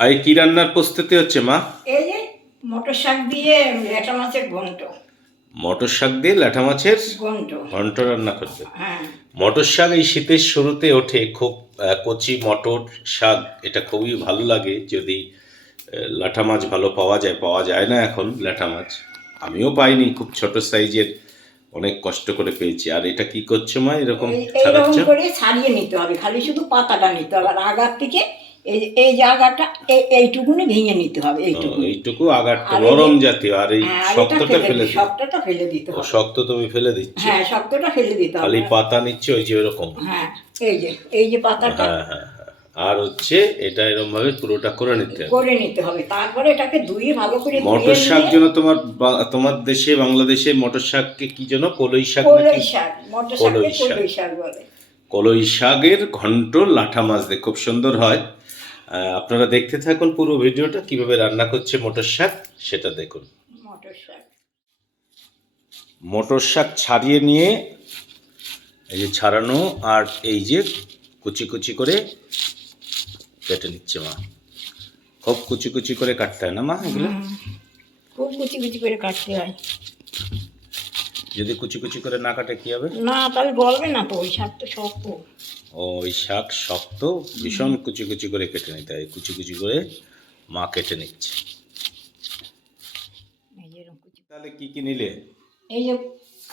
আর এই কি রান্নার প্রস্তুতি হচ্ছে মা? এই যে মটর শাক দিয়ে লেটা মাছের ঘন্ট। মটর শাক দিয়ে ল্যাঠা মাছের ঘন্ট। ঘন্ট রান্না করতে হ্যাঁ। মটর শাক এই শীতের শুরুতে ওঠে খুব কচি মটর শাক। এটা খুবই ভালো লাগে যদি লাঠা মাছ ভালো পাওয়া যায় পাওয়া যায় না এখন লাঠা মাছ। আমিও পাইনি খুব ছোট সাইজের অনেক কষ্ট করে পেয়েছি। আর এটা কি করছ মা এরকম এইরকম করে ছাড়িয়ে নিতে হবে খালি শুধু পাতাটা নিতে হবে। আর আগার থেকে এই এই জায়গাটা এই এইটুকুনি ভেঙে নিতে হবে এইটুকু এইটুকু আগারটা নরম জাতীয় আর এই হ্যাঁ শক্তটা ফেলে শক্তটা ফেলে দিতে হবে। শক্ত তুমি ফেলে দিচ্ছ। হ্যাঁ শক্তটা ফেলে দিতে হবে। খালি পাতা নিচ্ছে ওই যে ওরকম। হ্যাঁ এই যে এই যে পাতাটা। হ্যাঁ হ্যাঁ আর হচ্ছে এটা এরকম ভাবে পুরোটা করে নিতে হবে। করে নিতে হবে। তারপরে এটাকে ধুয়ে ভালো করে মটর শাক যেন তোমার তোমার দেশে বাংলাদেশে মটর শাককে কি যেন কলই শাক কলই শাক মটর কলই শাককে শাক। কলই শাক বলে। কলই শাকের ঘন্ট লাঠা মাছ দিয়ে খুব সুন্দর হয়। আপনারা দেখতে থাকুন পুরো ভিডিওটা কীভাবে রান্না করছে মটর শাক সেটা দেখুন। মটর শাক। মটর শাক ছাড়িয়ে নিয়ে এই যে ছাড়ানো আর এই যে কুচি কুচি করে কেটে নিচ্ছে মা। খুব কুচি কুচি করে কাটতে হয় না মা এগুলো? খুব কুচি কুচি করে কাটতে হয়। যদি কুচি কুচি করে না কাটে কি হবে? না তাহলে গলবে না তো ওই শাক তো শক্ত। ওই শাক শক্ত ভীষণ কুচি কুচি করে কেটে নিতে হয় কুচি কুচি করে মা কেটে নিচ্ছে। তাহলে কি কি নিলে? এই যে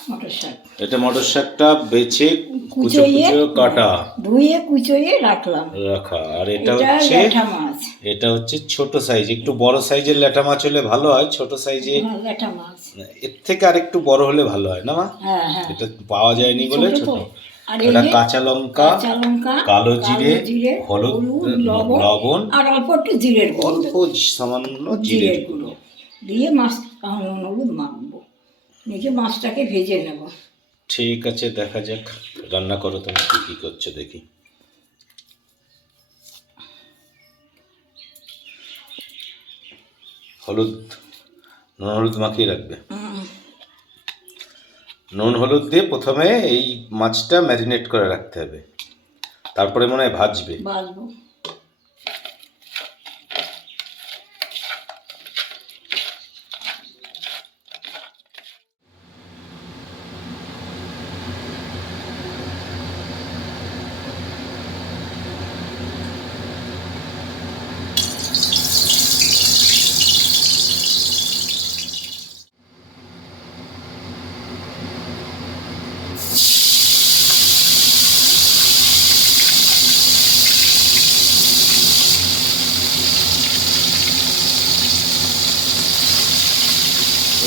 মটর শাক। এটা মটর শাকটা বেছে কুচো কুচো কাটা। ধুয়ে কুচোইয়ে রাখলাম। রাখা। আর এটা হচ্ছে মাছ। এটা হচ্ছে ছোট সাইজ। একটু বড় সাইজের ল্যাটা মাছ হলে ভালো হয় ছোট সাইজে হ্যাঁ, মাছ। এর থেকে আর একটু বড় হলে ভালো হয় না মা? হ্যাঁ হ্যাঁ। এটা পাওয়া যায়নি বলে ছোট। আর এই কাঁচা লঙ্কা কাঁচা লঙ্কা কালো জিরে, হলুদ, লবণ আর অল্প একটু জিরের অল্প সামান্য জিরে জিরের গুঁড়ো। দিয়ে মাছ হলুদ মাখবো। নিজে মাছটাকে ভেজে নেব। ঠিক আছে দেখা যাক। রান্না করো তুমি কি কি করছ দেখি। হলুদ হলুদ মাখিয়ে রাখবে? নুন হলুদ দিয়ে প্রথমে এই মাছটা ম্যারিনেট করে রাখতে হবে। তারপরে মনে হয় ভাজবে। বাজবো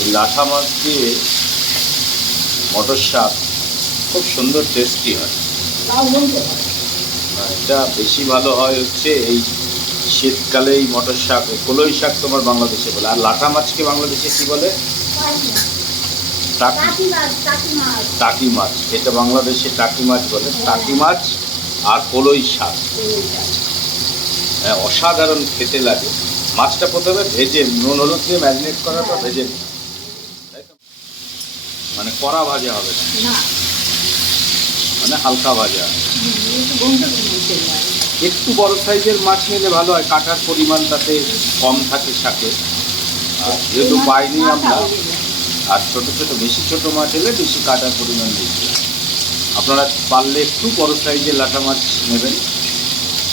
এই লাঠা মাছ দিয়ে মটর শাক খুব সুন্দর টেস্টি হয়। হয় এটা বেশি ভালো হয় হচ্ছে এই শীতকালে এই মটর শাক কলই শাক তোমার বাংলাদেশে বলে। আর লাঠা মাছকে বাংলাদেশে কি বলে? টাকি টাকি। মাছ এটা বাংলাদেশে টাকি মাছ বলে। টাকি মাছ আর কলই শাক। হ্যাঁ, অসাধারণ খেতে লাগে। মাছটা প্রথমে ভেজে নুন হলুদ দিয়ে ম্যারিনেট করাটা ভেজে নিই? মানে কড়া ভাজা হবে। না। মানে হালকা ভাজা। একটু বড় সাইজের মাছ নিলে ভালো হয় কাটার পরিমাণ তাতে কম থাকে শাকে। আর যেহেতু পাইনি আমরা আর ছোট ছোট বেশি ছোট মাছ এলে বেশি কাটার পরিমাণ বেশি আপনারা পারলে একটু বড় সাইজের লাটা মাছ নেবেন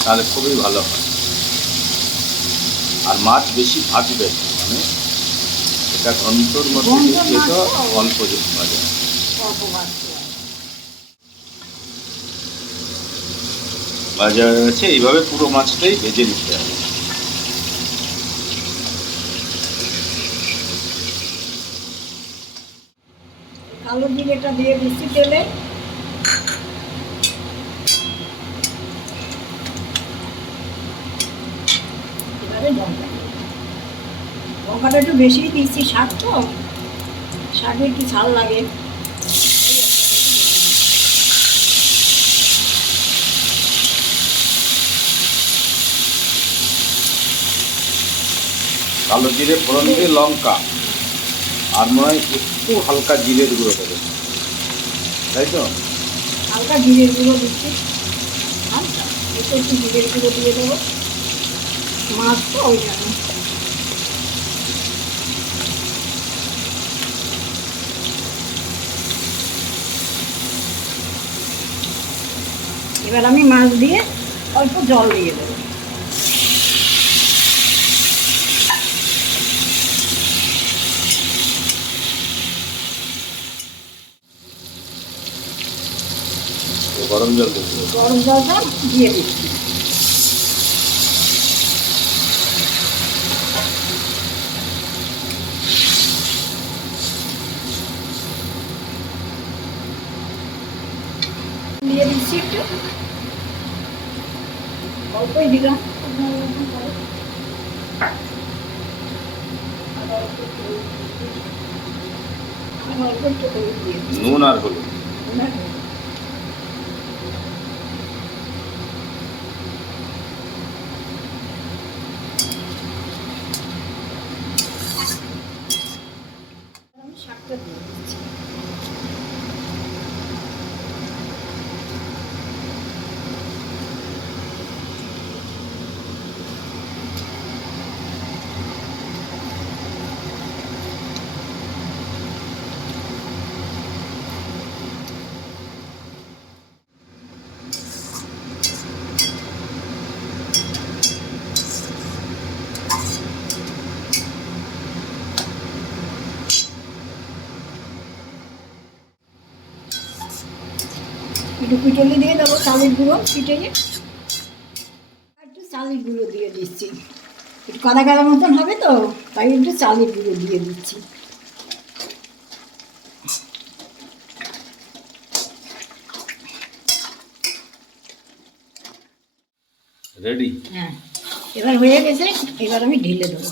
তাহলে খুবই ভালো হয়। আর মাছ বেশি ভাজবেন মানে এটা ঘন্টর মধ্যে দিয়ে মাছ তো তো। অল্প ভাজা হয়ে গেছে এইভাবে পুরো মাছটাই ভেজে নিতে হবে কালো জিরেটা দিয়ে দিচ্ছি তেলে এবারে লঙ্কা। লঙ্কাটা একটু বেশি দিচ্ছি শাক তো। শাকে একটু ঝাল লাগে। কালো জিরে ফোড়ন দিয়ে লঙ্কা। আর মনে হয় একটু হালকা জিরের গুঁড়ো দেবেন তাই তো? হালকা জিরের গুঁড়ো দিচ্ছি। হালকা। একটু একটু জিরের গুঁড়ো দিয়ে দেবো। মাছ তো ওই জন্য। এবার আমি মাছ দিয়ে অল্প জল দিয়ে দেবো। গরম জল গরম জলটা দিয়ে দিচ্ছি দিয়ে দিচ্ছি একটু অল্পই দিলাম। নুন আর হলুদ শাকটা দিয়ে দিচ্ছি একটু পিটলি দিয়ে দেবো চালের গুঁড়ো আর একটু চালের গুঁড়ো দিয়ে দিচ্ছি। একটু কাদা কাদা মতন হবে তো তাই একটু চালের গুঁড়ো দিয়ে দিচ্ছি। রেডি হ্যাঁ এবার হয়ে গেছে এবার আমি ঢেলে দেবো।